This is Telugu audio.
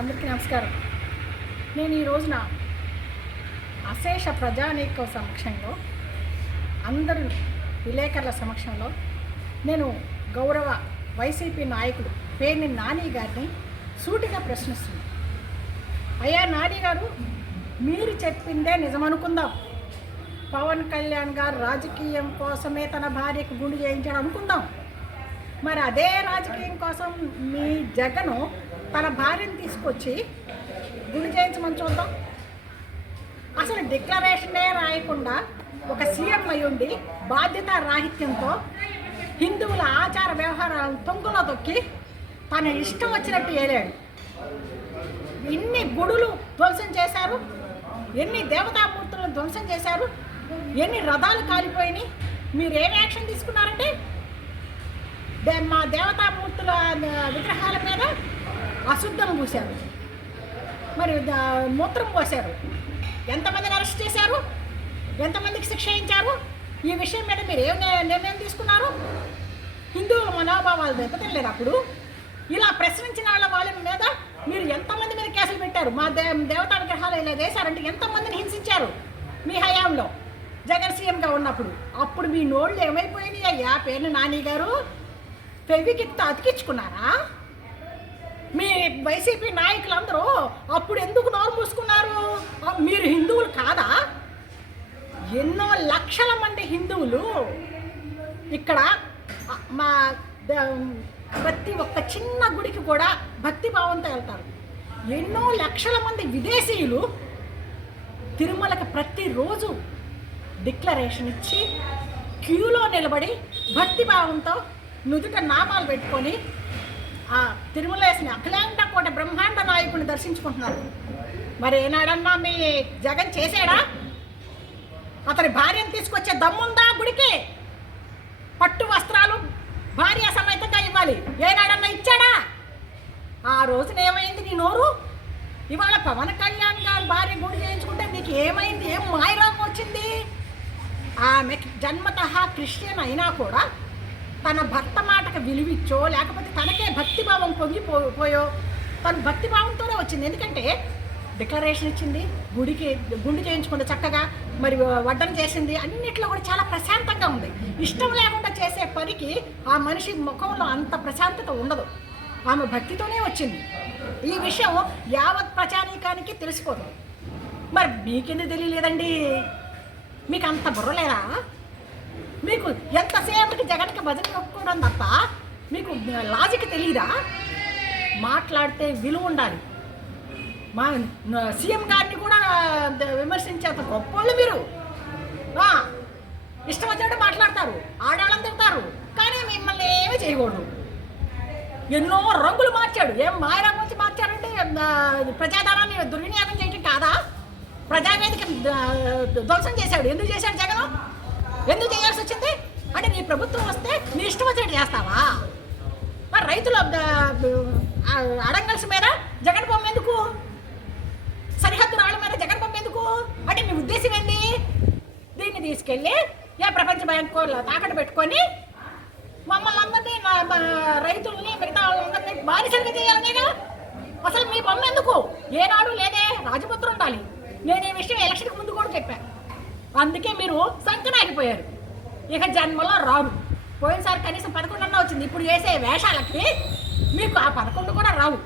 అందరికీ నమస్కారం. నేను ఈ రోజున అశేష ప్రజానీక సమక్షంలో అందరు విలేకరుల సమక్షంలో నేను గౌరవ వైసీపీ నాయకుడు పేర్ని నాని గారిని సూటిగా ప్రశ్నిస్తున్నాను. అయ్యా నాని గారు, మీరు చెప్పిందే నిజమనుకుందాం. పవన్ కళ్యాణ్ గారు రాజకీయం కోసమే తన భార్యకు గుండు చేయించాడు అనుకుందాం. మరి అదే రాజకీయం కోసం మీ జగను తన భార్యను తీసుకొచ్చి గుండు చేయించమని చూద్దాం. అసలు డిక్లరేషనే రాయకుండా ఒక సీఎం అయ్యుండి బాధ్యత రాహిత్యంతో హిందువుల ఆచార వ్యవహారాలను తొంగలో తొక్కి తన ఇష్టం వచ్చినట్టు ఏలాడు. ఎన్ని గుడులు ధ్వంసం చేశారు, ఎన్ని దేవతామూర్తులను ధ్వంసం చేశారు, ఎన్ని రథాలు కాలిపోయినాయి. మీరు ఏం యాక్షన్ తీసుకున్నారంటే మా దేవతామూర్తుల విగ్రహాల మీద అశుద్ధం పూశారు, మరి మూత్రం పోశారు. ఎంతమందిని అరెస్ట్ చేశారు, ఎంతమందికి శిక్ష ఇచ్చారు? ఈ విషయం మీద మీరు ఏం నిర్ణయం తీసుకున్నారు? హిందువుల మనోభావాలు దెబ్బతినలేదు. అప్పుడు ఇలా ప్రశ్నించిన వాళ్ళ మీద మీరు ఎంతమంది మీద కేసులు పెట్టారు? మా దేవతా విగ్రహాలు ఇలా చేశారంటే ఎంతమందిని హింసించారు మీ హయాంలో జగన్ సీఎంగా ఉన్నప్పుడు? అప్పుడు మీ నోళ్ళు ఏమైపోయినాయి అయ్యా పేర్ని నాని గారు? ఫెవికిక్తో అతికించుకున్నారా? మీ వైసీపీ నాయకులందరూ అప్పుడు ఎందుకు నోరు మూసుకున్నారు? మీరు హిందువులు కాదా? ఎన్నో లక్షల మంది హిందువులు ఇక్కడ మా ప్రతి ఒక్క చిన్న గుడికి కూడా భక్తిభావంతో వెళ్తారు. ఎన్నో లక్షల మంది విదేశీయులు తిరుమలకి ప్రతిరోజు డిక్లరేషన్ ఇచ్చి క్యూలో నిలబడి భక్తిభావంతో నుదుట నామాలు పెట్టుకొని ఆ తిరుమలేసిన అఖిలాండ కోట బ్రహ్మాండ నాయకుడిని దర్శించుకుంటున్నారు. మరి ఏనాడన్నా మీ జగన్ చేశాడా? అతని భార్యను తీసుకొచ్చే దమ్ముందా? గుడికి పట్టు వస్త్రాలు భార్య సమేతంగా ఇవ్వాలి, ఏనాడన్నా ఇచ్చాడా? ఆ రోజున ఏమైంది నీ నోరు? ఇవాళ పవన్ కళ్యాణ్ గారు భార్య గుడి చేయించుకుంటే నీకు ఏమైంది? ఏం మాయరోగం వచ్చింది? ఆమె జన్మతః క్రిస్టియన్ అయినా కూడా తన భర్త మాటకు విలువిచ్చో లేకపోతే తనకే భక్తిభావం పొంగిపోయో తను భక్తిభావంతోనే వచ్చింది. ఎందుకంటే డిక్లరేషన్ ఇచ్చింది, గుండు చేయించుకుంటే చక్కగా, మరి వడ్డన చేసింది, అన్నిట్లో కూడా చాలా ప్రశాంతంగా ఉంది. ఇష్టం లేకుండా చేసే పనికి ఆ మనిషి ముఖంలో అంత ప్రశాంతత ఉండదు. ఆమె భక్తితోనే వచ్చింది. ఈ విషయం యావత్ ప్రజానీకానికి తెలిసిపోతుంది. మరి మీకెందుకు తెలియలేదండి? మీకు అంత బుర్రలేదా? మీకు ఎంతసేపటికి జగన్కి భజన ఒప్పుకోవడం తప్ప మీకు లాజిక్ తెలియదా? మాట్లాడితే విలువ ఉండాలి. మా సీఎం గారిని కూడా విమర్శించేంత గొప్పోళ్ళు మీరు. ఇష్టం వచ్చినట్టు మాట్లాడతారు, ఆడవాళ్ళని తిడతారు, కానీ మిమ్మల్ని ఏమీ చేయకూడదు. ఎన్నో రంగులు మార్చాడు. ఏం మాయరాగం వచ్చి మార్చాడంటే ప్రజాధనాన్ని దుర్వినియోగం చేయటం కాదా? ప్రజావేదిక ధ్వంసం చేశాడు. ఎందుకు చేశాడు జగన్? ఎందుకు చేయాల్సి వచ్చింది? అంటే నీ ప్రభుత్వం వస్తే నీ ఇష్టం వచ్చినట్టు చేస్తావా? మరి రైతుల అడంగల్స్ మీద జగన్ బొమ్మ ఎందుకు? సరిహద్దు రాళ్ళ మీద జగన్ బొమ్మ ఎందుకు? అంటే నీ ఉద్దేశం ఏంది? దీన్ని తీసుకెళ్ళి ప్రపంచ బ్యాంకు తాకట్టు పెట్టుకొని మమ్మల్ని అందరినీ రైతుల్ని మిగతా వాళ్ళందరినీ బానిసలుగా చేయాలనేగా. అసలు మీ బొమ్మ ఎందుకు? ఏనాడు లేదే, రాజపుత్రం ఉండాలి. నేను ఈ విషయం ఎలక్షన్కి ముందు కూడా చెప్పాను. అందుకే మీరు సంకనాగిపోయారు. ఇక జన్మలో రావు. పోయినసారి కనీసం 11 అన్నా వచ్చింది. ఇప్పుడు చేసే వేషాలకి మీకు ఆ 11 కూడా రావు.